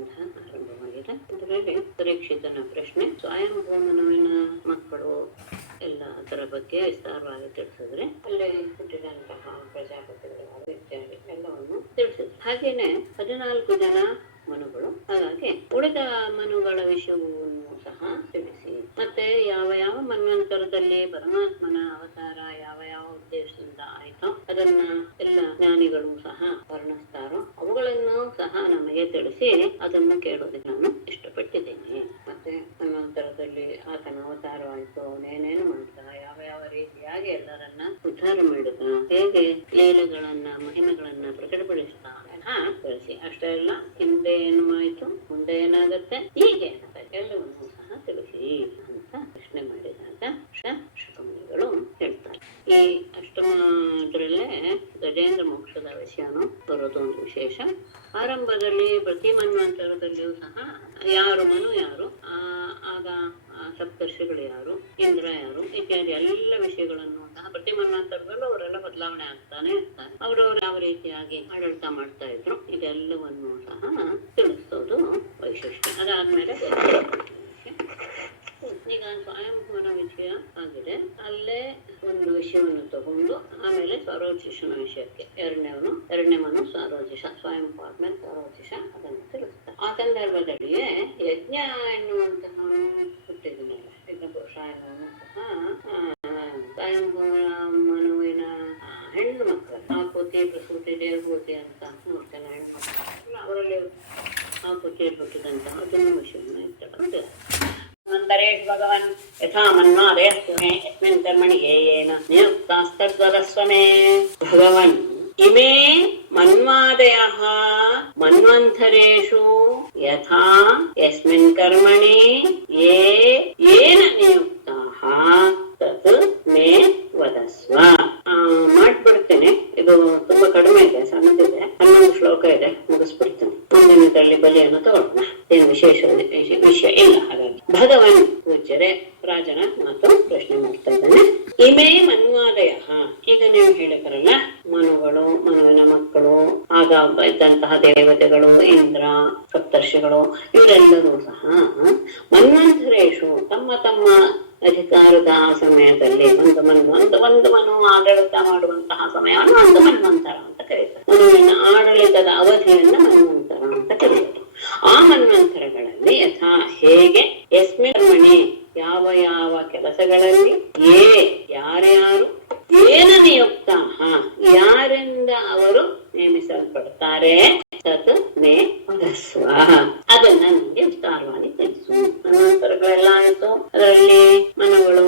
ಸಂಬಂಧ ಆರಂಭವಾಗಿದೆ. ಇದರಲ್ಲಿ ಪರೀಕ್ಷಿತನ ಪ್ರಶ್ನೆ, ಸ್ವಯಂಭೂ ಮನುವಿನ ಮಕ್ಕಳು ಎಲ್ಲ ಅದರ ಬಗ್ಗೆ ವಿಸ್ತಾರವಾಗಿ ತಿಳಿಸಿದ್ರೆ, ಅಲ್ಲಿ ಹುಟ್ಟಿದಂತಹ ಪ್ರಜಾಪತಿಗಳು ಇತ್ಯಾದಿ ಎಲ್ಲವನ್ನು ತಿಳಿಸಿದ್ರು. ಹಾಗೇನೆ 14 ಜನ ಮನುಗಳು, ಹಾಗಾಗಿ ಉಳಿದ ಮನುಗಳ ವಿಷಯವನ್ನು ಸಹ ತಿಳಿಸಿ, ಮತ್ತೆ ಯಾವ ಯಾವ ಮನ್ವಂತರದಲ್ಲಿ ಪರಮಾತ್ಮನ ಅವತಾರ ಯಾವ ಯಾವ ಉದ್ದೇಶದಿಂದ ಆಯ್ತೋ ಅದನ್ನ ಎಲ್ಲ ಜ್ಞಾನಿಗಳು ಸಹ ವರ್ಣಿಸ್ತಾರೋ ಅವುಗಳನ್ನು ಸಹ ನಮಗೆ ತಿಳಿಸಿ ಅದನ್ನು ಕೇಳೋದಕ್ಕೆ ನಾನು ಇಷ್ಟಪಟ್ಟಿದ್ದೇನೆ. ಮತ್ತೆ ಮನ್ವಂತರದಲ್ಲಿ ಆತನ ಅವತಾರ ಆಯ್ತು, ಅವನೇನೇನು ಮಾಡ್ತಾ, ಯಾವ ಯಾವ ರೀತಿಯಾಗಿ ಎಲ್ಲರನ್ನ ಉದ್ಧಾರ ಮಾಡಿದ, ಹೇಗೆ ಲೀಲೆಗಳನ್ನ ಮಹಿಮೆಗಳನ್ನ ಪ್ರಕಟಪಡಿಸ್ತಾ ತಿಳಿಸಿ. ಅಷ್ಟೇ ಅಲ್ಲ, ಹಿಂದೆ ಏನು ಆಯ್ತು, ಮುಂದೆ ಏನಾಗುತ್ತೆ, ಹೀಗೆ ಎಲ್ಲವನ್ನೂ ಸಹ ತಿಳಿಸಿ ಅಂತ ಪ್ರಶ್ನೆ ಮಾಡಿದಾಗ ಶುಕಮುನಿಗಳು ಹೇಳ್ತಾರೆ. ಈ ಅಷ್ಟಮದ್ರಲ್ಲೇ ಗಜೇಂದ್ರ ಮೋಕ್ಷದ ವಿಷಯನು ಬರೋದು ಒಂದು ವಿಶೇಷ. ಆರಂಭದಲ್ಲಿ ಪ್ರತಿ ಮನ್ವಂತರದಲ್ಲಿಯೂ ಸಹ ಯಾರು ಮನು ಯಾರು, ಆಗ ಸಪ್ತರ್ಷಿಗಳು ಯಾರು, ಇಂದ್ರ ಯಾರು ಇತ್ಯಾದಿ ಎಲ್ಲ ವಿಷಯಗಳನ್ನು ಸಹ ಪ್ರತಿ ಮನ್ವಂತರದಲ್ಲೂ ಅವರೆಲ್ಲ ಬದಲಾವಣೆ ಆಗ್ತಾನೆ ಇರ್ತಾರೆ. ಅವರವರು ಯಾವ ರೀತಿಯಾಗಿ ಆಡಳಿತ ಮಾಡ್ತಾ ಇದ್ರು ಇದೆಲ್ಲವನ್ನು ಸಹ ತಿಳಿಸೋದು ವೈಶಿಷ್ಟ್ಯ. ಅದಾದ್ಮೇಲೆ ಈಗ ಸ್ವಯಂಭೂನ ವಿಷಯ ಆಗಿದೆ, ಅಲ್ಲೇ ಒಂದು ವಿಷಯವನ್ನು ತಗೊಂಡು ಆಮೇಲೆ ಸಾರೋಚಿಷನ ವಿಷಯಕ್ಕೆ ಎರಡನೇ ಮನು ಸಾರೋಚಿಷ, ಸ್ವಯಂಭೂ ಆದ್ಮೇಲೆ ಸಾರೋಚಿಷ ಅದನ್ನು ತಿಳಿಸ್ತಾರೆ. ಆ ಸಂದರ್ಭದಲ್ಲಿಯೇ ಯಜ್ಞ ಎನ್ನುವಂತಹ ಹುಟ್ಟಿದನಲ್ಲ, ಯಜ್ಞ ಪುರುಷ ಎನ್ನುವನು ಸಹ ಸ್ವಯಂಭೂ ಮನುವಿನ ಹೆಣ್ಣು ಮಕ್ಕಳು ಆಕೃತಿ ಪ್ರಸೂತಿ ದೇವಭೂತಿ ಅಂತ ನೋಡ್ತೇನೆ. ಹೆಣ್ಣು ಮಕ್ಕಳು ಅವರಲ್ಲಿ ಆಕೃತಿ ಹುಟ್ಟಿದಂತಹ ಅದನ್ನು ವಿಷಯವನ್ನು ಇರ್ತಕ್ಕಂಥ ಅಂತರೇಶ್ ಭಗವನ್ ಯಥಾ ಮನ್ವಾದಯಸ್ತು ಮೇ ಯಸ್ಮಿನ್ ಕರ್ಮಣಿ ಯೇನ ನಿಯುಕ್ತಾಸ್ತದ್ವದಸ್ವ ಮೇ. ಭಗವನ್ ಇಮೇ ಮನ್ವಾದಯಃ ಮನ್ವಂತರೇಷು ಯಥಾ ಯಸ್ಮಿನ್ ಕರ್ಮಣಿ ಯೇನ ನಿಯುಕ್ತಾಃ ತತ್ ಮೇ ವದಸ್ವ. ಮಾಡ್ಬಿಡ್ತೇನೆ, ಇದು ತುಂಬಾ ಕಡಿಮೆ ಇದೆ, ಸಣ್ಣದಿದೆ, 11 ಶ್ಲೋಕ ಇದೆ, ಮುಗಿಸ್ಬಿಡ್ತೇನೆ. ಮುಂದಿನದಲ್ಲಿ ಬಲಿಯನ್ನು ತಗೊಳ್ಳೋಣ, ಏನು ವಿಶೇಷ ವಿಷಯ ಇಲ್ಲ. ಹಾಗಾಗಿ ಭಗವನ್ ಪೂಜ್ಯರೇ ರಾಜನ ಮಾತು ಪ್ರಶ್ನೆ ಮಾಡ್ತಾ ಇದ್ದಾನೆ. ಇಮೇ ಮನ್ವಾದಯ, ಈಗ ನೀವು ಹೇಳಿದ್ರಲ್ಲ ಮನುಗಳು, ಮನುವಿನ ಮಕ್ಕಳು, ಆಗ ಇದ್ದಂತಹ ದೇವತೆಗಳು, ಇಂದ್ರ, ಸಪ್ತರ್ಷಿಗಳು ಇವರೆಲ್ಲರೂ ಸಹ ಮನ್ವಂತರೇಶು ತಮ್ಮ ತಮ್ಮ ಅಧಿಕಾರದ ಸಮಯದಲ್ಲಿ ಒಂದು ಮನು ಆಡಳಿತ ಮಾಡುವಂತಹ ಸಮಯವನ್ನು ಒಂದು ಮನ್ವಂತರ ಅಂತ ಕರೀತಾರೆ. ಮನುವಿನ ಆಡಳಿತದ ಅವಧಿಯನ್ನ ಮನ್ವಂತರ ಅಂತ ಕರೀತಾರೆ. ಆ ಮನ್ವಂತರಗಳಲ್ಲಿ ಯಥಾ ಹೇಗೆ, ಯಸ್ಮಿನ್ ಕರ್ಮಣಿ ಯಾವ ಯಾವ ಕೆಲಸಗಳಲ್ಲಿ, ಯಾರ್ಯಾರು, ಏನ ನಿಯುಕ್ತ ಯಾರಿಂದ ಅವರು ನೇಮಿಸಲ್ಪಡ್ತಾರೆ, ತತ್ ಮೇ ವದಸ್ವ ಅದನ್ನ ನನಗೆ ವಿಸ್ತಾರವಾಗಿ ತಿಳಿಸು. ಮನ್ವಂತರಗಳೆಲ್ಲ ಆಯ್ತು, ಅದರಲ್ಲಿ ಮನುಗಳು,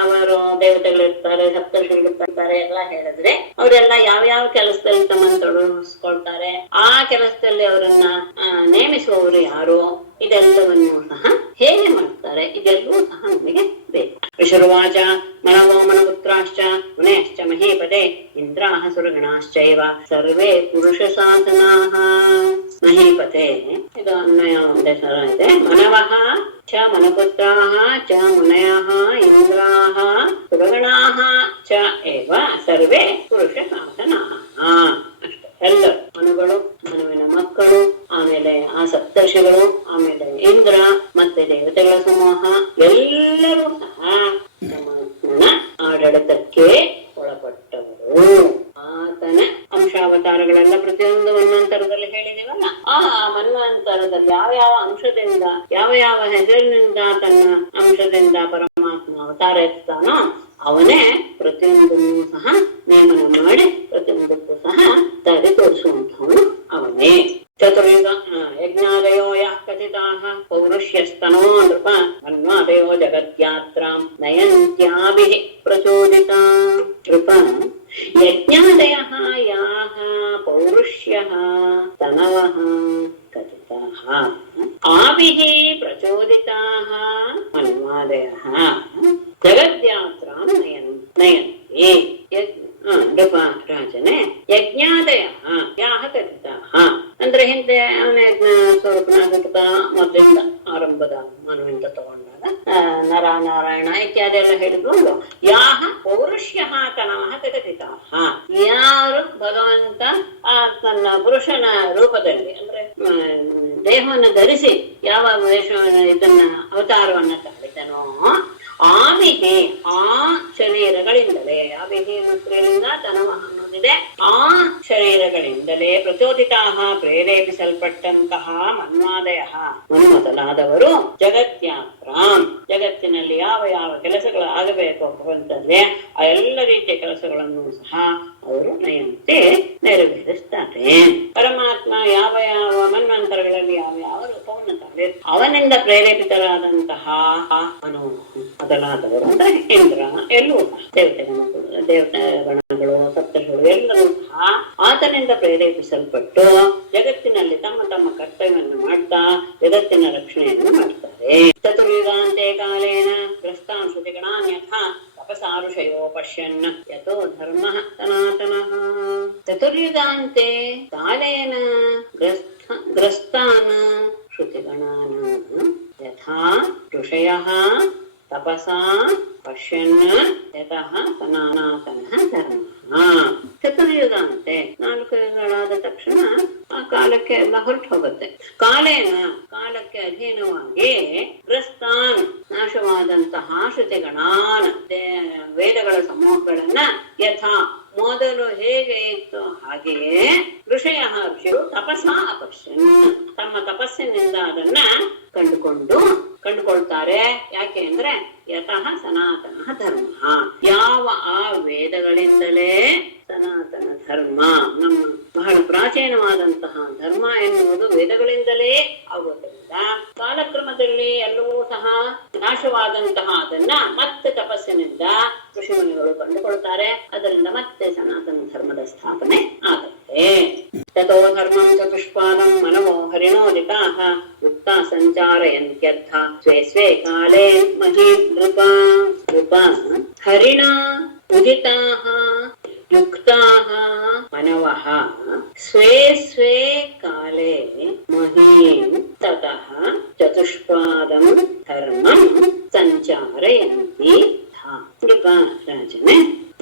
ಅವರು ದೇವತೆಗಳಿರ್ತಾರೆ, ಸಪ್ತರ್ಷಿಗಳಿರ್ತಾರೆ ಎಲ್ಲ ಹೇಳಿದ್ರೆ ಅವರೆಲ್ಲ ಯಾವ ಕೆಲಸದಲ್ಲಿ ತಮ್ಮನ್ನು ತೊಡಗಿಸ್ಕೊಳ್ತಾರೆ, ಆ ಕೆಲಸದಲ್ಲಿ ಅವರನ್ನ ನೇಮಿಸುವವರು ಯಾರು, ಇದೆಲ್ಲವನ್ನೂ ಸಹ ಹೇಗೆ ಮಾಡ್ತಾರೆ, ಇದೆಲ್ಲವೂ ಸಹ ನಮಗೆ ಬೇಕು. ಋಷುರ್ವಾಚ ಮನವೋ ಮನಪುತ್ರಾಶ್ಚ ಮುನೇಶ್ಚ ಮಹೀಪತೆ ಇಂದ್ರಾಃ ಸುರಗಣಾಶ್ಚೈವ ಸರ್ವೇ ಪುರುಷ ಸಾಧನಾಃ. ಮಹೀಪತೆ ಇದು ಅನ್ವಯ ಒಂದೇ ಸರ ಇದೆ. ಮನವಃ ಚ ಮನಪುತ್ರಾಃ ಚ ಮುನಯಃ ಇಂದ್ರಾಃ ಸುರಗಣಾಃ ಚ ಏವ ಸರ್ವೇ ಪುರುಷ ಸಾಧನಾಃ. ಅಷ್ಟೇ, ಎಲ್ಲರೂ ಮನುಗಳು, ಮನುವಿನ ಮಕ್ಕಳು, ಆಮೇಲೆ ಆ ಸಪ್ತರ್ಷಿಗಳು, ಆಮೇಲೆ ಇಂದ್ರ ಮತ್ತೆ ದೇವತೆಗಳ ಸಮೂಹ ಎಲ್ಲರೂ ಸಹ ಪರಮಾತ್ಮನ ಆಡಳಿತಕ್ಕೆ ಒಳಪಟ್ಟವರು. ಆತನ ಅಂಶಾವತಾರಗಳೆಲ್ಲ ಪ್ರತಿಯೊಂದು ಮನ್ವಂತರದಲ್ಲಿ ಹೇಳಿದೀವಲ್ಲ, ಆ ಮನ್ವಂತರದಲ್ಲಿ ಯಾವ ಅಂಶದಿಂದ ಯಾವ ಹೆಸರಿನಿಂದ ತನ್ನ ಅಂಶದಿಂದ ಪರಮಾತ್ಮ ಅವತಾರ ಎತ್ತಾನೋ ಅವನೇ ಪ್ರತಿಯೊಂದನ್ನು ಸಹ ನೇಮನ ಮಾಡಿ ಪ್ರತಿಯೊಂದಕ್ಕೂ ಸಹ ದಾರಿ ತೋರಿಸುವಂತವನು ಅವನೇ. ಚತುರ್ಯುಗ ಯಜ್ಞಾದಯೋ ಯಃ ಕಥಿತಾಃ ಪೌರುಷ್ಯಸ್ತನೋ ನೃಪ ಮನ್ವಾದಯೋ ಜಗದ್ಯಾತ್ರಾಂ ನಯಂತ್ಯಾಭಿಃ ಪ್ರಚೋದಿತಾ. ನೃಪ ಯಜ್ಞಾದಯಃ ಯಾಃ ಪೌರುಷ್ಯಃ ತನವಃ ಕಥಿತಾಃ ಆಭಿಃ ಪ್ರಚೋದಿತಾಃ ಮನ್ವಾದಯಃ ಜಗದ್ಯಾತ್ರಾಂ ನಯಂತಿ. ನೃಪ ರಾಜನೇ, ಯಜ್ಞಾದಯ ಯಾಹ ಕಥಿತಾಃ ಅಂದ್ರೆ ಹಿಂದೆ ಅವನ ಯಜ್ಞ ಸ್ವರೂಪನಾಗತಕ್ಕ ಮೊದಲಿಂದ ಆರಂಭದ ಮನುವಿಂದ ತಗೊಂಡಾಗ ನರ ನಾರಾಯಣ ಇತ್ಯಾದಿ ಎಲ್ಲ ಹೇಳಿದ್ರು. ಯಾಹ ಪೌರುಷ್ಯ ತನವಃ ಕಥಿತಾಃ ಯಾರು ಭಗವಂತ ತನ್ನ ಪುರುಷನ ರೂಪದಲ್ಲಿ ಅಂದ್ರೆ ದೇಹವನ್ನು ಧರಿಸಿ ಯಾವ ವೇಷವನ್ನು ಇದನ್ನ ಅವತಾರವನ್ನ ತಾಳಿದನೋ ಆವಿಹಿ ಆ ಶರೀರಗಳಿಂದಲೇ, ಆವಿಹಿ ಅನ್ನೋ ಸ್ತ್ರೀಲಿಂಗ ತನವಃ ಅನ್ನೋದಿದೆ, ಆ ಶರೀರಗಳಿಂದಲೇ ಪ್ರಚೋದಿತಾಹ ಪ್ರೇರೇಪಿಸಲ್ಪಟ್ಟಂತಹ ಮನ್ವಾದಯ ಮೊದಲಾದವರು ಜಗತ್ಯಾತ್ರಾಂ ಜಗತ್ತಿನಲ್ಲಿ ಯಾವ ಯಾವ ಕೆಲಸಗಳು ಆಗಬೇಕು ಭಗವಂತಂದ್ರೆ ಆ ಎಲ್ಲ ರೀತಿಯ ಕೆಲಸಗಳನ್ನು ಸಹ ಅವರು ನಯಂತೆ ನೆರವೇರಿಸ್ತಾರೆ. ಪರಮಾತ್ಮ ಯಾವ ಯಾವ ಮನ್ವಂತರಗಳಲ್ಲಿ ಯಾವ ಯಾವ ರೂಪವನ್ನು ತಾಳೆ ಅವನಿಂದ ಪ್ರೇರೇಪಿತರಾದಂತಹ ಮನು ಮೊದಲಾದವರು ಅಂದ್ರೆ ಇಂದ್ರ ಎಲ್ಲೂ ದೇವತೆಗಣಗಳು ಸಪ್ತರ್ಷಿಗಳು ಎಲ್ಲರೂ ಸಹ ಆತನಿಂದ ಪ್ರೇರೇಪಿಸಲ್ಪಟ್ಟು ಜಗತ್ತಿನಲ್ಲಿ ತಮ್ಮ ತಮ್ಮ ಕರ್ತವ್ಯವನ್ನು ಮಾಡ್ತಾ ಜಗತ್ತಿನ ರಕ್ಷಣೆಯನ್ನು ಮಾಡ್ತಾರೆ. ಚತುರ್ಯುಗಾಂತೆ ಕಾಲೇನ ಗ್ರಸ್ತಾನ್ ಶ್ರುತಿಗಣಾನ್ಯಥ ತಪಸಾರುಷಯೋ ಪಶ್ಯನ್ ಯತೋ ಧರ್ಮ ಸನಾತನಃ. ಚತುರ್ಯುಗಾಂತೆ ಕಾಲೇನ ಗ್ರಸ್ತಾನ್ ಶ್ರುತಿಗಣಾನ್ ಯಥಾ ಋಷಯಃ ತಪಸಾ ಪಶ್ಯನ್ ಯತಃ ಸನಾತನಃ ಧರ್ಮಃ. ಚತುರ್ಯುಗಾಂತೆ 4 ಯುಗಗಳಾದ ತಕ್ಷಣ ಆ ಕಾಲಕ್ಕೆ ಎಲ್ಲ ಹೊರಟು ಹೋಗುತ್ತೆ. ಕಾಲಕ್ಕೆ ಅಧೀನವಾಗಿ ಗ್ರಸ್ತಾನ್ ನಾಶವಾದಂತಹ ಶ್ರುತಿಗಣಾನ್ ವೇದಗಳ ಸಮೂಹಗಳನ್ನ ಯಥಾ ಮೊದಲು ಹೇಗೆ ಇತ್ತು ಹಾಗೆಯೇ ಋಷಿಗಳು ತಪಸಾ ಅಪಶ್ಯನ್ ತಮ್ಮ ತಪಸ್ಸಿನಿಂದ ಅದನ್ನ ಕಂಡುಕೊಳ್ತಾರೆ. ಯಾಕೆ ಅಂದ್ರೆ ಯತಃ ಸನಾತನ ಧರ್ಮ, ಯಾವ ಆ ವೇದಗಳಿಂದಲೇ ಸನಾತನ ಧರ್ಮ, ನಮ್ಮ ಬಹಳ ಪ್ರಾಚೀನವಾದಂತಹ ಧರ್ಮ ಎನ್ನುವುದು ವೇದಗಳಿಂದಲೇ ಆಗುವುದರಿಂದ ಕಾಲಕ್ರಮದಲ್ಲಿ ಎಲ್ಲವೂ ಸಹ ನಾಶವಾದಂತಹ ಅದನ್ನ ಮತ್ತೆ ತಪಸ್ಸಿನಿಂದ ಋಷಿಮುನಿಗಳು ಕಂಡುಕೊಳ್ತಾರೆ. ಅದರಿಂದ ಮತ್ತೆ ಸನಾತನ ಧರ್ಮದ ಸ್ಥಾಪನೆ ಆಗುತ್ತೆ. ತಥೋ ಧರ್ಮಂ ಚತುಷ್ಪಾದಂ ಮನವೋ ಹರಿಣೋದಿತಾಃ ಯುಕ್ತಾ ಸಂಚಾರಯಂತ್ಯರ್ಥ ಸ್ವೇ ಸ್ವೇ ಕಾಲೇ ಮಹೀಂ ನೃಪ ಹರಿಣ ಉದಿತಾಃ ಯುಕ್ತಾಃ ಮನವಃ ಸ್ವೇ ಸ್ವೇ ಕಾಲೇ ಮಹೀಂ ತತಃ ಚತುಷ್ಪಾದಂ ಧರ್ಮಂ ಸಂಚಾರಯಂತಿ. ರಾಜನೇ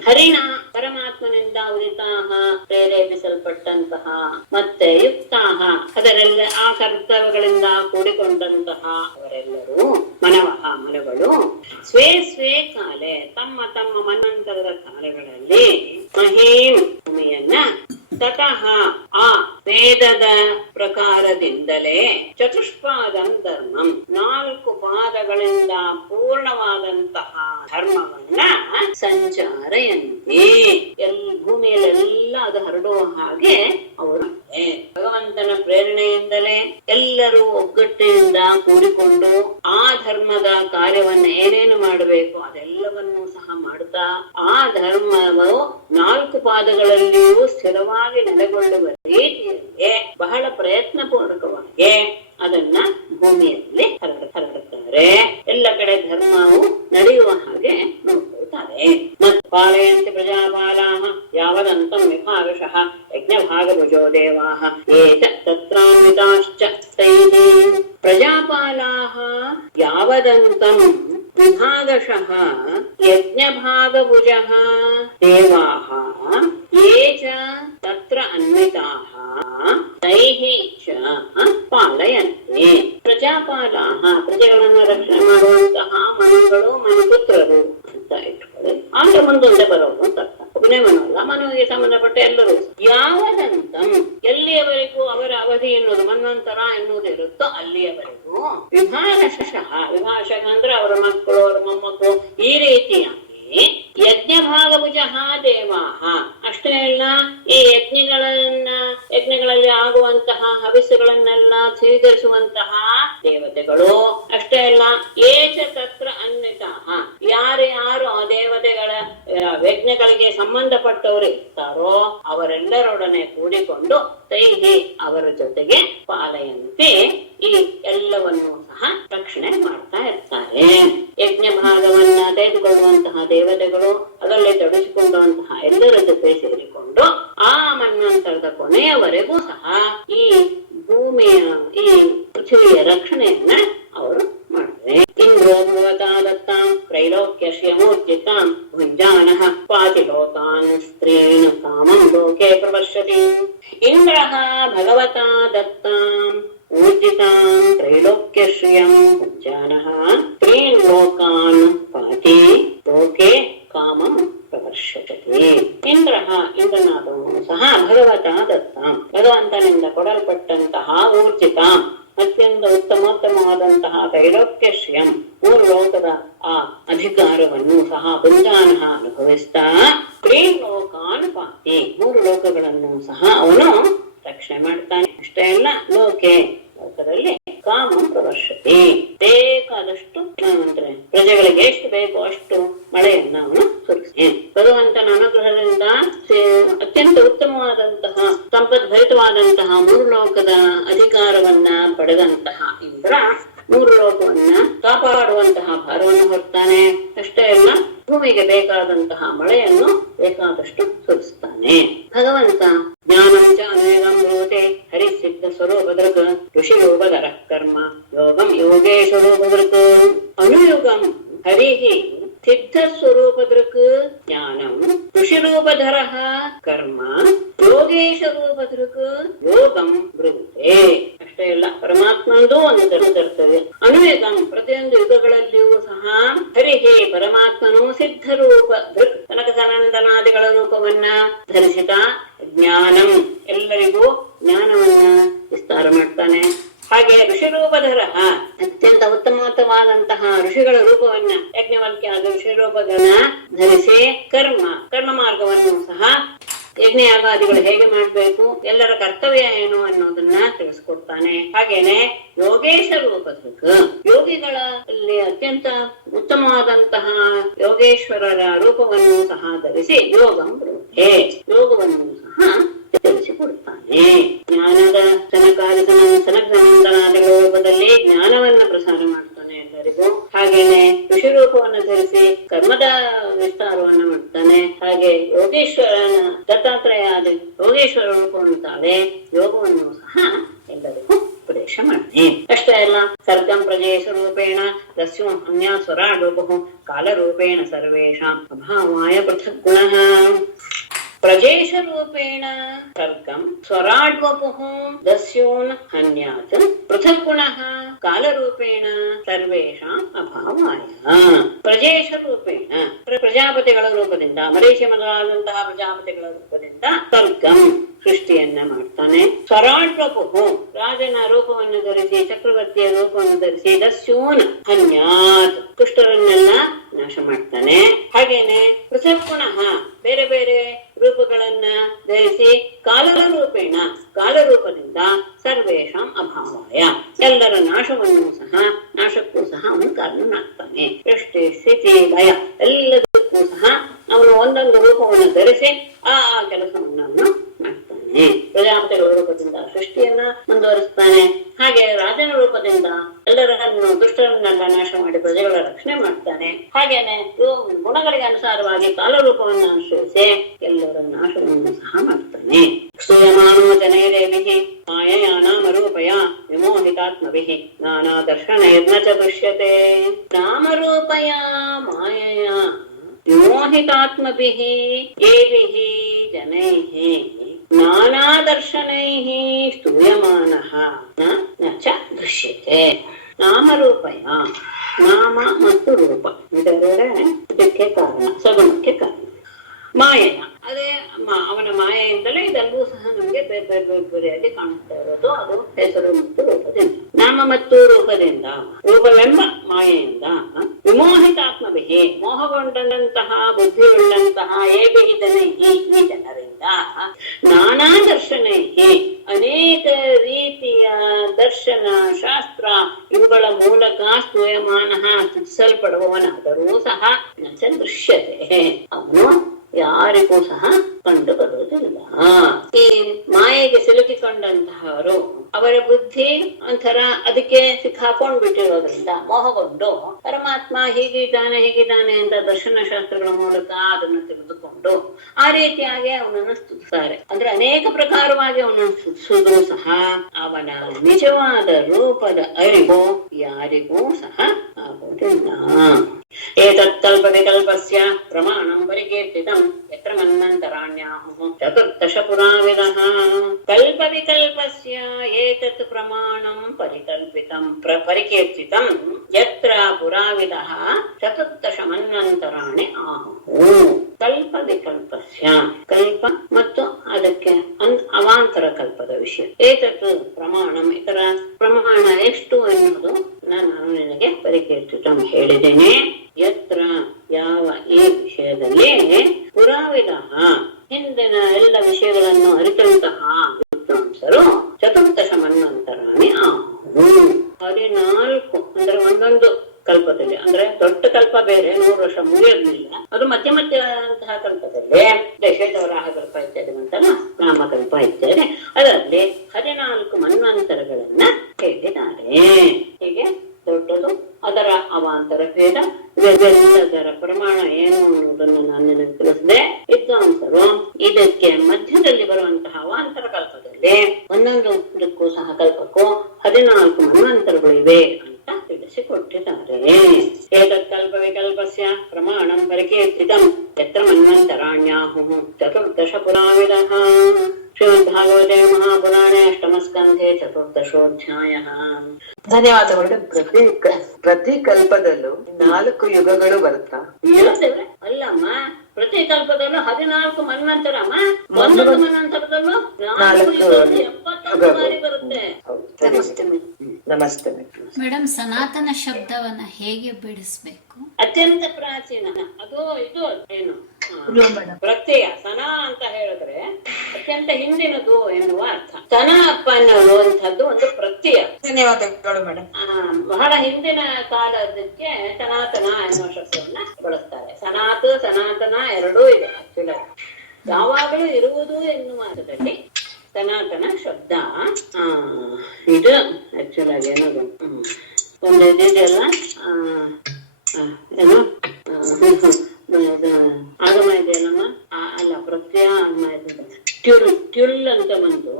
ಹರಿಣ ಪರಮಾತ್ಮನಿಂದ ಉದಿತಾಹ ಪ್ರೇರೇಪಿಸಲ್ಪಟ್ಟಂತಹ ಮತ್ತೆ ಯುಕ್ತಾಹ ಅದರೆಲ್ಲ ಆ ಕರ್ತವ್ಯಗಳಿಂದ ಕೂಡಿಕೊಂಡಂತಹ ಅವರೆಲ್ಲರೂ ಮನಗಳು ಸ್ವೇ ಸ್ವೇ ಕಾಲೆ ತಮ್ಮ ತಮ್ಮ ಮನ್ವಂತರದ ಕಾಲಗಳಲ್ಲಿ ಮಹೀಂ ಭೂಮಿಯನ್ನ ತತಃ ಆ ವೇದದ ಪ್ರಕಾರದಿಂದಲೇ ಚತುಷ್ಪಾದಂ ಧರ್ಮಂ 4 ಪಾದಗಳಿಂದ ಪೂರ್ಣವಾದಂತಹ ಧರ್ಮವನ್ನ ಸಂಚಾರಯಂತಿ ಭೂಮಿಯಲ್ಲೆಲ್ಲ ಅದು ಹರಡುವ ಹಾಗೆ ಅವರು ಭಗವಂತನ ಪ್ರೇರಣೆಯಿಂದಲೇ ಎಲ್ಲರೂ ಒಗ್ಗಟ್ಟಿನಿಂದ ಕೂಡಿಕೊಂಡು ಆ ಧರ್ಮದ ಕಾರ್ಯವನ್ನ ಏನೇನು ಮಾಡಬೇಕು ಅದೆಲ್ಲವನ್ನೂ ಸಹ ಮಾಡುತ್ತಾ ಆ ಧರ್ಮವು 4 ಪಾದಗಳಲ್ಲಿಯೂ ಸ್ಥಿರವಾಗಿ ನೆಲೆಗೊಳ್ಳುವ ರೀತಿಯಲ್ಲಿ ಬಹಳ ಪ್ರಯತ್ನ ಪೂರ್ವಕವಾಗಿ ಅದನ್ನ ಭೂಮಿಯಲ್ಲಿ ಹರಡುತ್ತಾರೆ. ಎಲ್ಲ ಕಡೆ ಧರ್ಮವು ನಡೆಯುವ ಹಾಗೆ ನೋಡ್ಕೊಳ್ತಾರೆ. ಪಾಲಯಂತಿ ಪ್ರಜಾಪಾಲಾಃ ಯಾವದಂತಂ ವಿಭಾಗಶಃ ಯಜ್ಞಭಾಗಭುಜೋ ದೇವಾಃ ಏತ ತತ್ರಾನ್ವಿತಾಶ್ಚ ತೈಃ. ಪ್ರಜಾಪಾಲಾಃ ಯಾವದಂತಂ ವಿಭಾಗಶಃ ಯಜ್ಞಭಾಗಭುಜಃ ದೇವಾಃ ಯೇ ಚ ತತ್ರ ಅನ್ವಿತಾಃ ತೈಃ ಚ ಪಾಲಯಂತಿ. ಪ್ರಜಾಪಾಲಾಃ ಪ್ರಜೆಗಳನ್ನು ರಕ್ಷಣೆ ಮಾಡುವಂತಹ ಮನುಗಳು ಮನುಪುತ್ರರು ಅಂತ ಇಟ್ಕೊಳ್ಳಿ. ಆಗ ಮುಂದೊಂದೇ ಬರೋದು ಅಂತ ಅರ್ಥ. ಒಬ್ಬನೇ ಮನವಲ್ಲ, ಮನುವಿಗೆ ಸಂಬಂಧಪಟ್ಟ ಎಲ್ಲರೂ. ಯಾವದಂತಂ ಎಲ್ಲಿಯವರೆಗೂ ಅವರ ಅವಧಿ ಎನ್ನುವುದು ಮನ್ವಂತರ ಎನ್ನುವುದು ಇರುತ್ತೋ ಅಲ್ಲಿಯವರೆಗೂ ವಿಭಾಗಶಃ ಅಂದ್ರೆ ಅವರ ಮಕ್ಕಳು ಅವರ ಮೊಮ್ಮಕ್ಕಳು ಈ ರೀತಿಯಾಗಿ ಯಜ್ಞಭಾಗಭುಜ ದೇವಾಹ ಅಷ್ಟೇ ಅಲ್ಲ, ಈ ಯಜ್ಞಗಳಲ್ಲಿ ಆಗುವಂತಹ ಹವಿಸ್ಸುಗಳನ್ನೆಲ್ಲ ಸ್ವೀಕರಿಸುವಂತಹ ದೇವತೆಗಳು ಅಷ್ಟೇ ಅಲ್ಲ, ಏಚ ತತ್ರ ಅನ್ವಿತಾಹ ಯಾರು ಆ ದೇವತೆಗಳ ಯಜ್ಞಗಳಿಗೆ ಸಂಬಂಧಪಟ್ಟವರು ಇರ್ತಾರೋ ಅವರೆಲ್ಲರೊಡನೆ ಕೂಡಿಕೊಂಡು ತೈಹಿ ಅವರ ಜೊತೆಗೆ ಪಾಲಯಂತೆ ಈ ಎಲ್ಲವನ್ನೂ ಸಹ ರಕ್ಷಣೆ ಮಾಡ್ತಾ ಇರ್ತಾರೆ. ಯಜ್ಞ ಭಾಗವನ್ನ ತೆಗೆದುಕೊಳ್ಳುವಂತಹ ದೇವತೆಗಳು ಅದರಲ್ಲಿ ತೊಡಗಿಸಿಕೊಳ್ಳುವಂತಹ ಎಲ್ಲರ ಜೊತೆ ಸೇರಿಕೊಂಡು ಆ ಮನ್ವಂತರದ ಕೊನೆಯವರೆಗೂ ಸಹ ಈ ಭೂಮಿಯ ಈ ಪೃಥ್ವಿಯ ರಕ್ಷಣೆಯನ್ನ ಅವರು ಮಾಡ್ತಾರೆ. ಇಂದ್ರೋ ಭಗವತಾ ದತ್ತಾಂ ತ್ರೈಲೋಕ್ಯಶ್ಯಮೂರ್ಜಿತಾಂ ಭುಂಜಾನಃ ಪಾತಿ ಲೋಕಾನ್ ಸ್ತ್ರೀನ್ ಕಾಮಂ ಲೋಕೆ ಪ್ರಪಶ್ಯತಿ. ಇಂದ್ರಃ ಭಗವತಾ ದತ್ತಾಂ ಊರ್ಜಿತಾಂ ತ್ರೈಲೋಕ್ಯಶ್ರಿಯಂ ಭುಂಜಾನಃ ತ್ರೀನ್ ಲೋಕಾನ್ ಪಾತಿ ಲೋಕೆ ಕಾಮಂ ಪ್ರದರ್ಶಯತಿ. ಇಂದ್ರನಾದವನು ಸಹ ಭಗವತಃ ದತ್ತಾಂ, ಭಗವಂತನಿಂದ ಕೊಡಲ್ಪಟ್ಟಂತಹ ಊರ್ಜಿತ ಅತ್ಯಂತ ಉತ್ತಮೋತ್ತಮವಾದಂತಹ ತ್ರೈಲೋಕ್ಯಶ್ರಿಯಂ 3 ಲೋಕದ ಆ ಅಧಿಕಾರವನ್ನು ಸಹ ಭುಂಜಾನಃ ಅನುಭವಿಸ್ತಾ ತ್ರೀನ್ ಲೋಕಾನ್ ಪಾತಿ 3 ಲೋಕಗಳನ್ನು ಸಹ ಅವನು ರಕ್ಷಣೆ ಮಾಡ್ತಾನೆ. ಅಷ್ಟೇ ಅಲ್ಲ, ಲೋಕದಲ್ಲಿ ಕಾಮ ಪ್ರದರ್ಶತಿ, ಬೇಕಾದಷ್ಟು ಅಂದ್ರೆ ಪ್ರಜೆಗಳಿಗೆ ಎಷ್ಟು ಬೇಕೋ ಅಷ್ಟು ಮಳೆಯನ್ನ ಅವನು ಸುರಿಸಿ. ಭಗವಂತನ ಅನುಗ್ರಹದಿಂದ ಅತ್ಯಂತ ಉತ್ತಮವಾದಂತಹ ಸಂಪದ್ಭರಿತವಾದಂತಹ 3 ಲೋಕದ ಅಧಿಕಾರವನ್ನ ಪಡೆದಂತಹ ಇಂದ್ರ 3 ಲೋಕವನ್ನ ಕಾಪಾಡುವಂತಹ ಭಾರವನ್ನು ಹೊರ್ತಾನೆ. ಅಷ್ಟೇ ಅಲ್ಲ, ಭೂಮಿಗೆ ಬೇಕಾದಂತಹ ಮಳೆಯನ್ನು ಬೇಕಾದಷ್ಟು ಸುರಿಸ್ತಾನೆ. ಭಗವಂತ ಜ್ಞಾನಂ ಚ ಅನೇಕಂ ಬ್ರೂತೆ ಹರಿಸಿದ್ಧ ಸ್ವರೂಪದೃಕ್ ಋಷಿ ಯೋಗಧರ ಕರ್ಮ ಯೋಗಂ ಯೋಗೇಶ್ವರೂಪದೃಕ್ ಅನುಯುಗಂ ಹರಿಹಿ ಸಿದ್ಧ ಸ್ವರೂಪದೃಕ್ ಜ್ಞಾನಂ ಋಷಿರೂಪಧರ ಕರ್ಮ ಯೋಗೇಶ ರೂಪದೃಕ್ ಯೋಗಂ ಬ್ರೂತೆ. ಅಷ್ಟೇ ಅಲ್ಲ, ಪರಮಾತ್ಮಂದು ಒಂದು ತರ್ತದೆ. ಅನುಯುಗಂ ಪ್ರತಿಯೊಂದು ಯುಗಗಳಲ್ಲಿಯೂ ಸಹ ಹರಿಹಿ ಪರಮಾತ್ಮನು ಸಿದ್ಧ ರೂಪ ದೃಕ್ ಕನಕ ಸನಂದನಾದಿಗಳ ರೂಪವನ್ನ ಧರಿಸಿದ ಜ್ಞಾನಂ ಎಲ್ಲರಿಗೂ ಜ್ಞಾನವನ್ನ ವಿಸ್ತಾರ ಮಾಡ್ತಾನೆ. ಹಾಗೆ ಋಷಿರೂಪಧರ ಅತ್ಯಂತ ಉತ್ತಮೋತ್ತಮವಾದಂತಹ ಋಷಿಗಳ ರೂಪವನ್ನ ಯಜ್ಞವಲ್ಕ್ಯಾದ ಋಷಿ ರೂಪವನ್ನ ಧರಿಸಿ ಕರ್ಮ ಮಾರ್ಗವನ್ನು ಸಹ ಯಜ್ಞಯಾಗಾದಿಗಳು ಹೇಗೆ ಮಾಡ್ಬೇಕು, ಎಲ್ಲರ ಕರ್ತವ್ಯ ಏನು ಅನ್ನೋದನ್ನ ತಿಳಿಸ್ಕೊಡ್ತಾನೆ. ಹಾಗೇನೆ ಯೋಗೇಶ ರೂಪದೃಕ್ ಯೋಗಿಗಳ ಅಲ್ಲಿ ಅತ್ಯಂತ ಉತ್ತಮವಾದಂತಹ ಯೋಗೇಶ್ವರರ ರೂಪವನ್ನು ಸಹ ಧರಿಸಿ ಯೋಗಂ ಬರುತ್ತೆ, ಯೋಗವನ್ನು ಸಹ ತಿಳಿಸಿಕೊಡ್ತಾನೆ. ಜ್ಞಾನದ ಸನಕಾದಿಗಳ ರೂಪದಲ್ಲಿ ಜ್ಞಾನವನ್ನ ಪ್ರಸಾರ ಮಾಡ್ತಾನೆ ಎಲ್ಲರಿಗೂ. ಹಾಗೇನೆ ಋಷಿ ರೂಪವನ್ನು ಧರಿಸಿ ಕರ್ಮದ ವಿಸ್ತಾರವನ್ನ ಮಾಡ್ತಾನೆ. ಹಾಗೆ ಯೋಗೇಶ್ವರನ ದತ್ತಾತ್ರೇಯಾದ ಯೋಗೇಶ್ವರ ರೂಪವನ್ನು ತಾಳೆ ಯೋಗವನ್ನು ಸಹ ಎಲ್ಲರಿಗೂ ಉಪದೇಶ ಮಾಡ್ತಾನೆ. ಅಷ್ಟೇ ಅಲ್ಲ, ಸರ್ಗಂ ಪ್ರಜೇಶ ರೂಪೇಣ ದಸ್ಯು ಅನ್ಯ ಸ್ವರಾಡೂಪು ಕಾಲರೂಪೇಣ ಸರ್ವೇಷಾಂ ಅಭಾವಾಯ ಪೃಥಕ್ ಗುಣಃ. ಪ್ರಜೇಶ ರೂಪೇಣ ಸರ್ಗಂ ಸ್ವರಾಡ್ವಪುಃ ದಸ್ಯೂನ್ ಹನ್ಯಾತ್ ಪೃಥಕ್ ಗುಣಃ ಕಾಲರೂಪೇಣ ಸರ್ವೇಷಾಂ ಅಭಾವಾಯ. ಪ್ರಜೇಶ ರೂಪೇಣ ಪ್ರಜಾಪತಿಗಳ ರೂಪದಿಂದ, ಮರೀಚ ಮೊದಲಾದಂತಹ ಪ್ರಜಾಪತಿಗಳ ರೂಪದಿಂದ ಸರ್ಗಂ ಸೃಷ್ಟಿಯನ್ನ ಮಾಡ್ತಾನೆ. ಸ್ವರಾಡ್ವಪುಃ ರಾಜನ ರೂಪವನ್ನು ಧರಿಸಿ, ಚಕ್ರವರ್ತಿಯ ರೂಪವನ್ನು ಧರಿಸಿ ದಸ್ಯೂನ್ ಹನ್ಯಾತ್ ದುಷ್ಟರನ್ನೆಲ್ಲ ನಾಶ ಮಾಡ್ತಾನೆ. ಹಾಗೇನೆ ಪೃಥಕ್ ಗುಣಃ ಬೇರೆ ಬೇರೆ ರೂಪಗಳನ್ನ ಧರಿಸಿ ಕಾಲರೂಪೇಣ ಕಾಲರೂಪದಿಂದ ಸರ್ವೇಷಾಂ ಅಭಾವಾಯ ಎಲ್ಲರ ನಾಶಕ್ಕೂ ಸಹ ಅವನು ಕಾರಣನಾಗ್ತಾನೆ. ಸೃಷ್ಟಿ ಸ್ಥಿತಿ ಲಯ ಎಲ್ಲದಕ್ಕೂ ಸಹ ಅವನು ಒಂದೊಂದು ರೂಪವನ್ನು ಧರಿಸಿ ಆ ಕೆಲಸವನ್ನು ಅವನು ಮಾಡ್ತಾನೆ. ಪ್ರಜಾಪತಿಗಳ ರೂಪದಿಂದ ಸೃಷ್ಟಿಯನ್ನ ಮುಂದುವರಿಸ್ತಾನೆ. ಹಾಗೆ ರಾಜನ ರೂಪದಿಂದ ಎಲ್ಲರನ್ನು ದುಷ್ಟರನ್ನೆಲ್ಲ ನಾಶ ಮಾಡಿ ಪ್ರಜೆಗಳ ರಕ್ಷಣೆ ಮಾಡ್ತಾನೆ. ಹಾಗೇನೆ ಗುಣಗಳಿಗೆ ಅನುಸಾರವಾಗಿ ಕಾಲರೂಪವನ್ನು ಅನುಸರಿಸಿ ಎಲ್ಲರ ನಾಶವನ್ನು ಸಹ ಮಾಡ್ತಾನೆ. ಸ್ತೂಯಮಾನೋ ಜನೈರೇಭಿಃ ಮಾಯಯಾ ನಾಮರೂಪಯ ವಿಮೋಹಿತಾತ್ಮಭಿಃ ನಾನಾ ದರ್ಶನೈರ್ನ ಚ ದೃಶ್ಯತೆ. ನಾಮರೂಪಯ ಮಾಯಯ ವಿಮೋಹಿತಾತ್ಮಭಿಃ ಏಭಿಃ ಜನೈಃ ನಾನಾ ದರ್ಶನೈಃ ಸ್ತೂಯಮಾನಃ ನ ಚ ದೃಶ್ಯತೆ. ನಾಮರೂಪಯ, ನಾಮ ಮತ್ತು ರೂಪ ಇದಕ್ಕೆ ಕಾರಣ, ಸಗುಣಕ್ಕೆ ಕಾರಣ. ಮಾಯೆಯ ಅದೇ ಅವನ ಮಾಯೆಯಿಂದಲೇ ಇದೆಲ್ಲವೂ ಸಹ ನಮ್ಗೆ ಬೇರೆ ಬೇರೆ ಬೇರೆ ಬೇರೆಯಾಗಿ ಕಾಣಿಸ್ತಾ ಇರೋದು. ಅದು ಹೆಸರು ಮತ್ತು ರೂಪದಿಂದ, ನಾಮ ಮತ್ತು ರೂಪದಿಂದ, ರೂಪವೆಂಬ ಮಾಯೆಯಿಂದ ವಿಮೋಹಿತಾತ್ಮಭಿಹಿ ಮೋಹಗೊಂಡಂತಹ ಬುದ್ಧಿಯುಳ್ಳಂತಹ ಈ ಜನರಿಂದ ನಾನಾ ದರ್ಶನೈಹಿ ಅನೇಕ ರೀತಿಯ ದರ್ಶನ ಶಾಸ್ತ್ರ ಇವುಗಳ ಮೂಲಕ ಸ್ತೂಯಮಾನಃ ಸ್ತುತಿಸಲ್ಪಡುವವನಾದರೂ ಸಹ ನ ಚ ದೃಶ್ಯತೆ ಅವನು ಯಾರಿಗೂ ಸಹ ಕಂಡು ಬರುವುದಿಲ್ಲ. ಈ ಮಾಯೆಗೆ ಸಿಲುಕಿಕೊಂಡಂತಹವರು ಅವರ ಬುದ್ಧಿ ಒಂಥರ ಅದಕ್ಕೆ ಸಿಕ್ಕಾಕೊಂಡ್ ಬಿಟ್ಟಿರೋದ್ರಿಂದ ಮೋಹಗೊಂಡು ಪರಮಾತ್ಮ ಹೀಗಿದ್ದಾನೆ ಅಂತ ದರ್ಶನ ಶಾಸ್ತ್ರಗಳ ಮೂಲಕ ಅದನ್ನು ತಿಳಿದುಕೊಂಡು ಆ ರೀತಿಯಾಗಿ ಅವನನ್ನು ಸ್ತುತಿಸ್ತಾರೆ. ಅಂದ್ರೆ ಅನೇಕ ಪ್ರಕಾರವಾಗಿ ಅವನನ್ನು ಸ್ತುತಿಸುವುದು ಸಹ ಅವನ ನಿಜವಾದ ರೂಪದ ಅರಿವು ಯಾರಿಗೂ ಸಹ ಆಗುವುದಿಲ್ಲ. ಏತತ್ ಕಲ್ಪ ವಿಕಲ್ಪಸ್ಯ ಪ್ರಮಾಣಂ ಪರಿಕೀರ್ತಿತಂ ಯತ್ರ ಮನ್ವಂತರಾಣ್ಯಾಹುಃ ಚತುರ್ದಶ ಪುರಾವಿದಃ ಕಲ್ಪ ವಿಕಲ್ಪಸ್ಯ ಏತತ್ ಪ್ರಮಾಣಂ ಪರಿಕಲ್ಪಿತಂ ಪರಿಕೀರ್ತಿತಂ ಯತ್ರ ಪುರಾವಿದಃ ಚತುರ್ದಶ ಮನ್ವಂತರಾಣಿ ಆಹುಃ. ಕಲ್ಪ ವಿಕಲ್ಪಸ್ಯ ಕಲ್ಪ ಮತ್ತು ಅದಕ್ಕೆ ಅವಾಂತರ ಕಲ್ಪದ ವಿಷಯ. ಏತತ್ ಪ್ರಮಾಣಂ ಇತರ ಪ್ರಮಾಣ ಎಷ್ಟು ಎನ್ನುವುದು ನಾನು ನಿನಗೆ ಪರಿಕೀರ್ತಿತಂ ಹೇಳಿದ್ದೇನೆ. ಯತ್ರ ಯಾವ ಈ ವಿಷಯದಲ್ಲಿ ಪುರಾವಿದ ಹಿಂದಿನ ಎಲ್ಲ ವಿಷಯಗಳನ್ನು ಅರಿತಂತಹ ವಿದ್ವಾಂಸರು ಚತುರ್ದಶ ಮನ್ವಂತರಾಣಿ ಆಹುಃ 14 ಅಂದ್ರೆ ಒಂದೊಂದು ಕಲ್ಪದಲ್ಲಿ, ಅಂದ್ರೆ ದೊಡ್ಡ ಕಲ್ಪ ಬೇರೆ 100 ವರ್ಷ ಮುಗಿಯೋದಿಲ್ಲ, ಅದು ಮಧ್ಯ ಮಧ್ಯ ಅಂತಹ ಕಲ್ಪದಲ್ಲಿ ಶ್ವೇತವರಾಹ ಕಲ್ಪ ಇತ್ಯಾದಿ ಅಂತಲ್ಲ, ರಾಮಕಲ್ಪ ಇತ್ಯಾದಿ, ಅದರಲ್ಲಿ 14 ಮನ್ವಂತರಗಳನ್ನ ಹೇಳಿದ್ದಾರೆ. ಹೀಗೆ ದೊಡ್ಡದು ಅದರ ಅವಾಂತರ ಭೇದ ಇವೆಲ್ಲದರ ಪ್ರಮಾಣ ಏನು ಅನ್ನುವುದನ್ನು ನಾನು ನಿನಗೆ ತಿಳಿಸಿದೆ. ವಿದ್ವಾಂಸರು ಇದಕ್ಕೆ ಮಧ್ಯದಲ್ಲಿ ಬರುವಂತಹ ಅವಾಂತರ ಕಲ್ಪದಲ್ಲಿ ಒಂದೊಂದಕ್ಕೂ ಸಹ ಕಲ್ಪಕ್ಕೂ 14 ಮನ್ವಂತರಗಳು ಇವೆ ಅಂತ ತಿಳಿಸಿಕೊಟ್ಟಿದ್ದಾರೆ. ಏತತ್ ಕಲ್ಪ ವಿಕಲ್ಪಸ್ಯ ಪ್ರಮಾಣಂ ಪರಿಕೀರ್ತಿತಂ ಯತ್ರ ಮನ್ವಂತರಾಣ್ಯಾಹುಃ ಚತುರ್ದಶ ಪುರಾವಿದಃ. ಶ್ರೀಮದ್ಭಾಗವತೆ ಮಹಾಪುರಾಣೆ ಅಷ್ಟಮಸ್ಕಂಧೆ ಚತುರ್ದಶೋಧ್ಯಾಯಃ. ಧನ್ಯವಾದಗಳು. ಪ್ರತಿ ಕಲ್ಪದಲ್ಲೂ 4 ಯುಗಗಳು ಬರುತ್ತಾ? ಅಲ್ಲಮ್ಮ, ಪ್ರತಿ ಕಲ್ಪದಲ್ಲೂ 14 ಮನ್ವಂತರಮ್ಮ, ಒಂದೊಂದು ಮನ್ವಂತರದಲ್ಲೂ 470 ಬಾರಿ ಬರುತ್ತೆ. ನಮಸ್ತೆ ಮೇಡಮ್, ಸನಾತನ ಶಬ್ದವನ್ನ ಹೇಗೆ ಬಿಡಿಸ್ಬೇಕು? ಅತ್ಯಂತ ಪ್ರಾಚೀನ ಅದು ಇದು ಏನು ಪ್ರತ್ಯಯ ಸನ ಅಂತ ಹೇಳಿದ್ರೆ ಅತ್ಯಂತ ಹಿಂದಿನದು ಎನ್ನುವ ಅರ್ಥ. ಸನ ಅಪ್ಪ ಅನ್ನುವಂಥದ್ದು ಒಂದು ಪ್ರತ್ಯಯ. ಧನ್ಯವಾದಗಳು ಮೇಡಮ್. ಬಹಳ ಹಿಂದಿನ ಕಾಲದಕ್ಕೆ ಸನಾತನ ಎನ್ನುವ ಶಬ್ದವನ್ನ ಬಳಸ್ತಾರೆ. ಸನಾತ ಸನಾತನ ಎರಡೂ ಇದೆ. ಆಕ್ಚುಲಿ ಯಾವಾಗಲೂ ಇರುವುದು ಎನ್ನುವ ಅರ್ಥದಲ್ಲಿ ಸನಾತನ ಶಬ್ದ ಇದು ಆಕ್ಚುಲ್ ಆಗಿ ಏನದು ಒಂದು ಇದೆಯಲ್ಲ, ಏನು ಆಗಮ ಇದೆಯಲ್ಲಮ್ಮ, ಅಲ್ಲ ಪ್ರತ್ಯಯ ಆಗಮ ಇದೆ. ಟ್ಯುಲ್ ಅಂತ ಒಂದು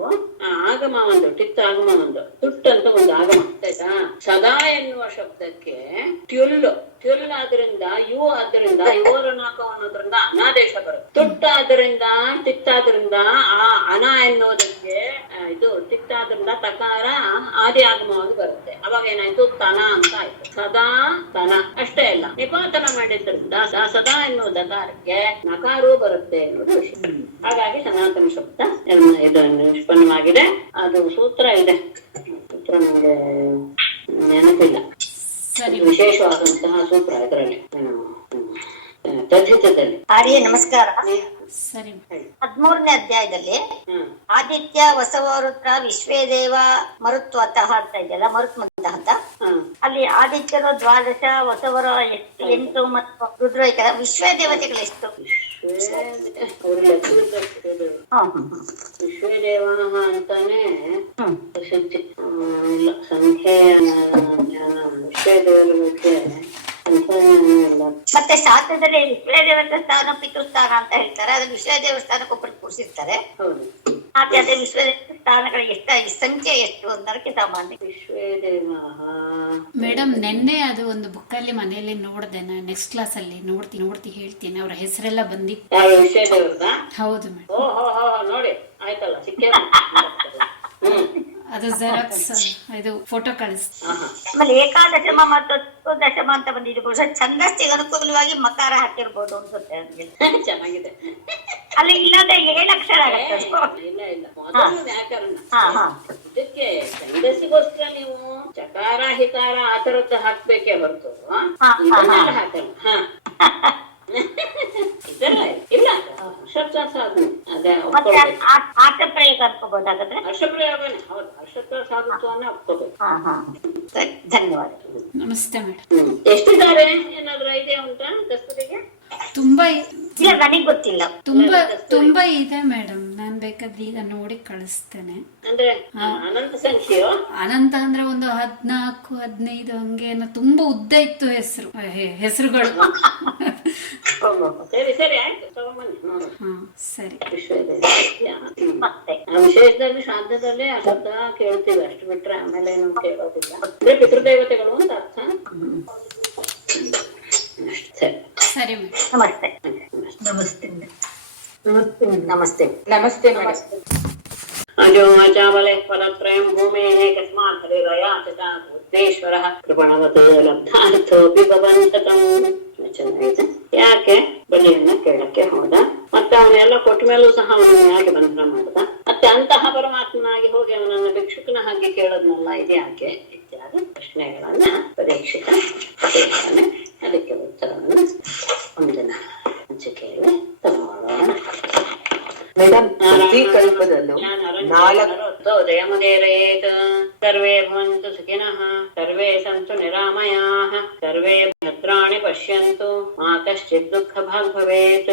ಆಗಮ, ಒಂದು ಟಿತ್ ಆಗಮ, ಒಂದು ತುಟ್ ಅಂತ ಒಂದು ಆಗಮ ಆಯ್ತಾ. ಸದಾ ಎನ್ನುವ ಶಬ್ದಕ್ಕೆ ಟ್ಯುಲ್ ಆದ್ರಿಂದ ಯು ಆದ್ರಿಂದ ಇವರ ನಾಕ ಅನ್ನೋದ್ರಿಂದ ಅನಾದೇಶ ಬರುತ್ತೆ. ತುಟ್ಟಾದ್ರಿಂದ ತಿತ್ತಾದ್ರಿಂದ ಆ ಅನ ಎನ್ನುವುದಕ್ಕೆ ಇದು ತಿತ್ತಾದ್ರಿಂದ ತಕಾರ ಆದಿ ಆಗಮವಾಗಿ ಬರುತ್ತೆ. ಅವಾಗ ಏನಾಯ್ತು, ತನ ಅಂತ ಆಯ್ತು. ಸದಾ ತನ ಅಷ್ಟೇ ಅಲ್ಲ, ನಿಪಾತನ ಮಾಡಿದ್ರಿಂದ ಸದಾ ಎನ್ನುವ ದಕಾರಕ್ಕೆ ನಕಾರೂ ಬರುತ್ತೆ ಎನ್ನುವುದು ವಿಷಯ. ಹಾಗಾಗಿ ಸನಾತನ ಶಬ್ದ ಇದು ನಿಷ್ಪನ್ನವಾಗಿದೆ. ಅದು ಸೂತ್ರ ಇದೆ, ಸೂತ್ರ ನಮಗೆ ನೆನಪಿಲ್ಲ. ವಿಶೇಷವಾದಂತಹ ಸೂತ್ರ ಇದರಲ್ಲಿ ತದ್ಧಿತದಲ್ಲಿ. ಆರ್ಯ ನಮಸ್ಕಾರ. ಸರಿ. 13ನೇ ಅಧ್ಯಾಯದಲ್ಲಿ ಆದಿತ್ಯ ವಸವರುದ್ರ ವಿಶ್ವೇದೇವ ಮರುತ್ವತಃ ಅಂತ ಇದೆಯಲ್ಲ, ಮರುತ್ಮಂತಹ ಅಂತ. ಅಲ್ಲಿ ಆದಿತ್ಯರು 12, ವಸವರ 8 ಮತ್ತು ರುದ್ರ ವಿಶ್ವೇ ದೇವತೆಗಳು ಎಷ್ಟು? ವಿಶ್ವದೇವ ಅಂತಾನೆ ಪ್ರಸಿದ್ಧಿ ಇಲ್ಲ. ಸಂಖ್ಯೆ ವಿಶ್ವದೇವರ ಬಗ್ಗೆ ಮತ್ತೆ ಶಾಸ್ತ್ರದಲ್ಲಿ ವಿಶ್ವೇ ದೇವತೆ ಸ್ಥಾನ ಪಿತೃಸ್ಥಾನ ಅಂತ ಹೇಳ್ತಾರೆ. ಅದು ವಿಶ್ವೇ ದೇವಸ್ಥಾನಕ್ಕೆ ಒಬ್ಬರಿಗೆ ಕೂರಿಸಿರ್ತಾರೆ. ಮತ್ತೆ ಅದೇ ವಿಶ್ವ ಸ್ಥಾನಗಳ ಸಂಖ್ಯೆ ಎಷ್ಟು ಅನ್ನೋದಕ್ಕೆ ಸಾಮಾನ್ಯ. ಮೇಡಮ್, ನೆನ್ನೆ ಅದು ಒಂದು ಬುಕ್ಕಲ್ಲಿ ಮನೆಯಲ್ಲಿ ನೋಡ್ದೆ, ನಾನು ನೆಕ್ಸ್ಟ್ ಕ್ಲಾಸ್ ಅಲ್ಲಿ ನೋಡ್ತಿ ಹೇಳ್ತೀನಿ. ಅವರ ಹೆಸರೆಲ್ಲ ಬಂದಿತ್ತು. ಹೌದು ಮೇಡಮ್. ನೋಡಿ ಆಯ್ತಲ್ಲ, ಅದು ಜೆರಾಕ್ಸ್ ಇದು ಫೋಟೋ ಕಳಿಸ್ತೀನಿ. ಆಮೇಲೆ ಏಕಾದಶಮ ಮತ್ತು ಚತುರ್ದಶಮ ಅಂತ ಬಂದಿದ್ದು ಬಹುಶಃ ಛಂದಸ್ಸಿಗೆ ಅನುಕೂಲವಾಗಿ ಮಕಾರ ಹಾಕಿರ್ಬೋದು ಅನ್ಸುತ್ತೆ. ಚೆನ್ನಾಗಿದೆ. ಅಲ್ಲಿ ಇಲ್ಲದೆ 7 ಅಕ್ಷರ ಆಗುತ್ತೆ. ಇಲ್ಲ ಮೊದಲು ವ್ಯಾಕರಣ. ಇದಕ್ಕೆ ಛಂದಸ್ಸಿಗೋಸ್ಕರ ನೀವು ಚಕಾರ ಹಿಕಾರ ಆ ತರದ್ದು ಹಾಕ್ಬೇಕೇ ಹೊರತು ಇದನ್ನೆಲ್ಲ ಹಾಕಲ್ಲ. ಇಲ್ಲ ಅಕ್ಷರ ಸಾಧನೆ ಅದೇ ಅರ್ಥಪ್ರಯೋಗ ಅನ್ಕೋಬಹುದಾಗತ್ತೆ. ಹರ್ಷಪ್ರಯೋಗನೇ ಹೌದು, ಹರ್ಷತ್ವ ಸಾಧುತ್ವನ್ನ ಒಪ್ಕೋಬೇಕು. ಧನ್ಯವಾದ. ನಮಸ್ತೆ ಮೇಡಮ್. ಎಷ್ಟಿದ್ದಾರೆ ಏನಾದ್ರೂ ಐಡಿಯಾ ಉಂಟಾ ದಸ್ತರಿಗೆ? ತುಂಬಾ ಇಲ್ಲ, ನನಗ್ ಗೊತ್ತಿಲ್ಲ. ತುಂಬಾ ಇದೆ ಮೇಡಮ್. ನಾನ್ ಬೇಕಾದ್ರೆ ಈಗ ನೋಡಿ ಕಳಿಸ್ತೇನೆ. ಅಂದ್ರೆ ಅನಂತ ಸಂಖ್ಯೆಯೋ? ಅನಂತ ಅಂದ್ರೆ ಒಂದು 14, 15 ಹಂಗೇನೋ. ತುಂಬಾ ಉದ್ದ ಇತ್ತು ಹೆಸರುಗಳು. ಸರಿ ಆಯ್ತು, ತಗೊಂಬನ್ನಿ ನೋಡು. ಸರಿ. ವಿಶೇಷದಲ್ಲಿ ಶ್ರಾದ್ದದಲ್ಲೇ ಆ ಶಬ್ದ ಕೇಳ್ತೀವಿ, ಅಷ್ಟು ಬಿಟ್ರೆ ಆಮೇಲೆ ಏನು ಕೇಳೋದಿಲ್ಲ. ಅಂದ್ರೆ ಪಿತೃದೇವತೆಗಳು ಅಂತ ಅರ್ಥ. ನಮಸ್ತೆ. ನಮಸ್ತೆ ನಮಸ್ತೆ. ನಮಸ್ತೆ ಮೇಡಮ್. अजो अचावले फलत्रयं भूमेः कस्मात् हरिरया तथा भूतेश्वरः कृपणवतो लब्धार्थोऽपि भवन्ततं. ಚೆನ್ನಾಗಿದೆ. ಯಾಕೆ ಬಲಿಯನ್ನ ಕೇಳಕ್ಕೆ ಹೋದ, ಮತ್ತೆ ಅವನ್ನೆಲ್ಲ ಕೊಟ್ಟ ಮೇಲೂ ಸಹ ಅವನನ್ನು ಯಾಕೆ ಬಂಧನ ಮಾಡ್ದ, ಮತ್ತೆ ಅಂತಹ ಪರಮಾತ್ಮನಾಗಿ ಹೋಗಿ ಅವನನ್ನ ಭಿಕ್ಷುಕನ ಹಾಗೆ ಕೇಳೋದ್ನಲ್ಲ, ಇದು ಯಾಕೆ ಇತ್ಯಾದಿ ಪ್ರಶ್ನೆಗಳನ್ನ ಪರೀಕ್ಷಿತ ಕೇಳ್ತಾನೆ. ಅದಕ್ಕೆ ಉತ್ತರವನ್ನು ಮುಂದಿನ ಹಂಚಿಕೆಯಲ್ಲಿ ತಗೊಳ್ಳೋಣ. ಮೇಡಮ್, ಪ್ರತಿ ಕಲ್ಪದಲ್ಲೂ 4 ದಯಮುದೇರೇತ್ ಸರ್ವೇ ಭವಂತು ಸುಖಿನಃ ಸರ್ವೇ ಸಂತು ನಿರಾಮಯಾಃ ಸರ್ವೇ ಭದ್ರಾಣಿ ಪಶ್ಯಂತು ಮಾ ಕಶ್ಚಿತ್ ದುಃಖ ಭಾಗ್ ಭವೇತ್.